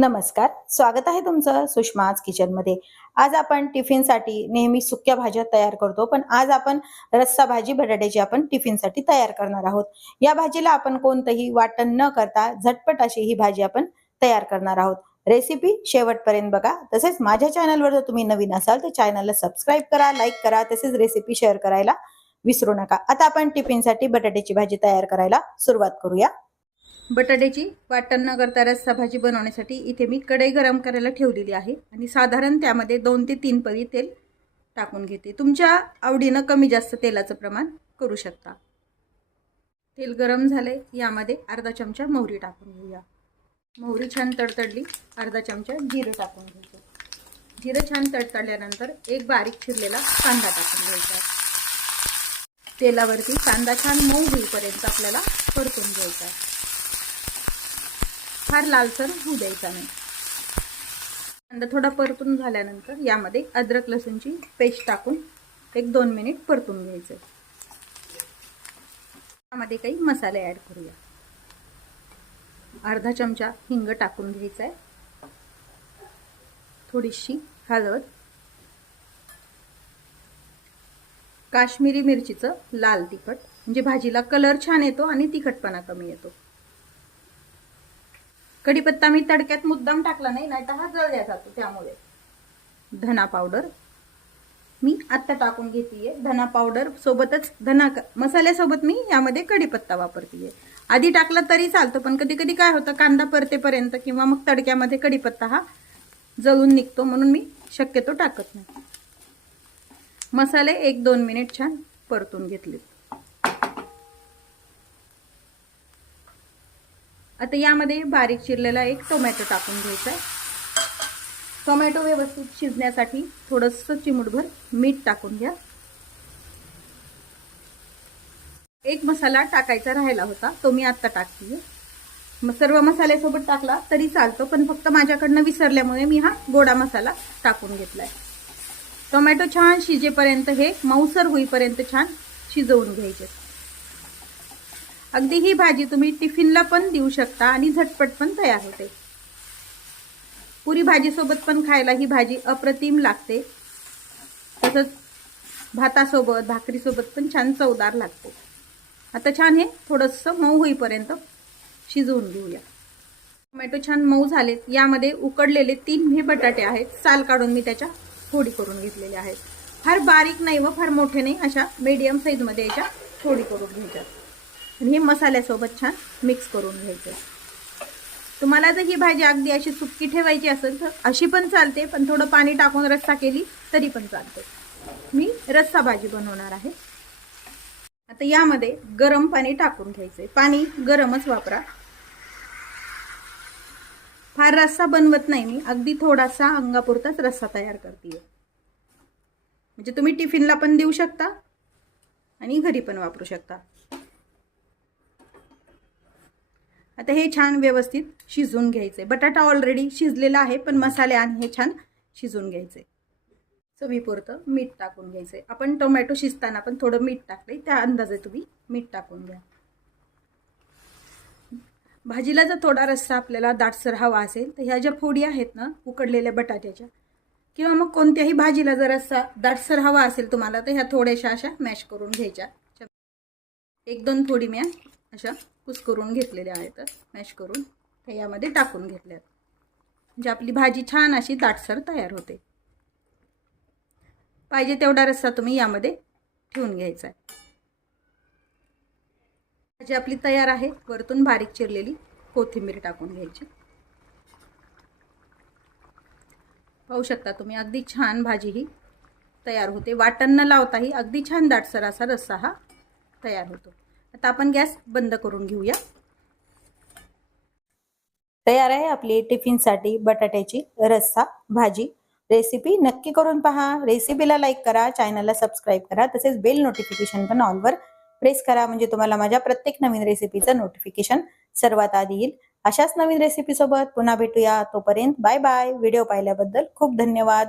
नमस्कार स्वागत आहे तुमचं सुषमाज किचनमध्ये आज आपण टिफिनसाठी नेहमी सुक्या भाज्या तयार करतो पण आज आपण रस्सा भाजी बटाट्याची आपण टिफिनसाठी तयार करणार आहोत. या भाजीला आपण कोणतंही वाटण न करता झटपट अशी ही भाजी आपण तयार करणार आहोत. रेसिपी शेवटपर्यंत बघा. तसेच माझ्या चॅनलवर जर तुम्ही नवीन असाल तर चॅनलला सबस्क्राईब करा लाईक करा तसेच रेसिपी शेअर करायला विसरू नका. आता आपण टिफिनसाठी बटाट्याची भाजी तयार करायला सुरुवात करूया. बटाट्याची वाटण न करता रस्सा भाजी बनवण्यासाठी इथे मी कढई गरम करायला ठेवलेली आहे. आणि साधारण त्यामध्ये दोन ते तीन पळी तेल टाकून घेते. तुमच्या आवडीनं कमी जास्त तेलाचं प्रमाण करू शकता. तेल गरम झाले यामध्ये अर्धा चमचा मोहरी टाकून घेऊया. मोहरी छान तडतडली. अर्धा चमचा जिरं टाकून घ्यायचं जिरं छान तडतडल्यानंतर एक बारीक चिरलेला कांदा टाकून घ्यायचा. तेलावरती कांदा छान मऊ होईपर्यंत आपल्याला परतून घ्यायचा. आहे फार लालसर होऊ द्यायचा नाही. कांदा थोडा परतून झाल्यानंतर यामध्ये अद्रक लसूणची पेस्ट टाकून एक दोन मिनिट परतून घ्यायचं. त्यामध्ये काही मसाले ॲड करूया. अर्धा चमचा हिंग टाकून घ्यायचा आहे थोडीशी हळद. काश्मीरी मिरचीचं लाल तिखट. म्हणजे भाजीला कलर छान येतो आणि तिखटपणा कमी येतो. कढीपत्ता मी तडक्यात मुद्दाम टाकला नाही नाही तर हा जळल्या जातो त्यामुळे. धना पावडर मी आत्ता टाकून घेते धना पावडर सोबतच धना मसाल्यासोबत मी यामध्ये कढीपत्ता वापरते आधी टाकला तरी चालतं पण कधी कधी काय होतं कांदा परतेपर्यंत किंवा मग तडक्यामध्ये कढीपत्ता हा जळून निघतो म्हणून मी शक्यतो टाकत नाही. मसाले एक दोन मिनिट छान परतून घेतले आता यामध्ये बारीक चिरलेला एक टोमॅटो टाकून घ्यायचा आहे. टोमॅटो व्यवस्थित शिजण्यासाठी थोडंसं चिमूटभर मीठ टाकून घ्या. एक मसाला टाकायचा राहिला होता तो मी आत्ता टाकते. मग सर्व मसाल्यासोबत टाकला तरी चालतो पण फक्त माझ्याकडनं विसरल्यामुळे मी हा गोडा मसाला टाकून घेतलाय. टोमॅटो छान शिजेपर्यंत हे मऊसर होईपर्यंत छान शिजवून घ्यायचे. अगदी ही भाजी तुम्ही टिफिनला पण देऊ शकता आणि झटपट पण तयार होते. पुरी भाजीसोबत पण खायला ही भाजी अप्रतिम लागते. तसंच भातासोबत भाकरीसोबत पण छान चवदार लागते. आता छान हे थोडंसं मऊ होईपर्यंत शिजवून घेऊया. टोमॅटो छान मऊ झालेत. यामध्ये उकडलेले तीन हे बटाटे आहेत. साल काढून मी त्याच्या फोडी करून घेतलेले आहेत. फार बारीक नाही व फार मोठे नाही. अशा मीडियम साईजमध्ये याच्या फोडी करून घ्यायच्या आणि हे मसाल्यासोबत छान मिक्स करून घ्यायचं. तुम्हाला जर ही भाजी अगदी अशी सुक्की ठेवायची असेल तर अशी पण चालते पण थोडं पाणी टाकून रस्सा केली तरी पण चालते. मी रस्सा भाजी बनवणार आहे. आता यामध्ये गरम पाणी टाकून घ्यायचंय. पाणी गरमच वापरा. फार रस्सा बनवत नाही मी. अगदी थोडासा अंगापुरताच रस्सा तयार करते म्हणजे तुम्ही टिफिनला पण देऊ शकता आणि घरी पण वापरू शकता. आता हे छान व्यवस्थित शिजवून घ्यायचे बटाटा ऑलरेडी शिजलेला आहे पण मसाले आणि हे छान शिजवून घ्यायचे चवीपुरतं मीठ टाकून घ्यायचे आपण टोमॅटो शिजताना पण थोडं मीठ टाकले त्या अंदाजे तुम्ही मीठ टाकून घ्या. भाजीला जर थोडा रस्सा आपल्याला दाटसर हवा असेल तर ह्या ज्या फोडी आहेत ना उकडलेल्या बटाट्याच्या किंवा मग कोणत्याही भाजीला जर रस्सा दाटसर हवा असेल तुम्हाला तर ह्या थोड्याशा अशा मॅश करून घ्यायच्या. एक दोन फोडी मी अशा कुस्करून घेतलेल्या आहेत मॅश करून. त्या यामध्ये टाकून घेतल्यात. म्हणजे आपली भाजी छान अशी दाटसर तयार होते. पाहिजे तेवढा रस्सा तुम्ही यामध्ये ठेवून घ्यायचा आहे. भाजी आपली तयार आहे. वरतून बारीक चिरलेली कोथिंबीर टाकून घ्यायची. पाहू शकता तुम्ही अगदी छान भाजी ही तयार होते. वाटण न लावताही अगदी छान दाटसर असा रस्सा हा तयार होतो. आता आपण गॅस बंद करून घेऊया. तयार आहे आपली टिफिनसाठी बटाट्याची रस्सा भाजी. रेसिपी नक्की करून पहा. रेसिपीला लाईक करा चॅनलला सबस्क्राईब करा तसेच बेल नोटिफिकेशन पण ऑलवर प्रेस करा म्हणजे तुम्हाला माझ्या प्रत्येक नवीन रेसिपीचं नोटिफिकेशन सर्वात आधी येईल. अशाच नवीन रेसिपी सोबत पुन्हा भेटूया. तोपर्यंत बाय बाय व्हिडिओ पाहिल्याबद्दल खूप धन्यवाद.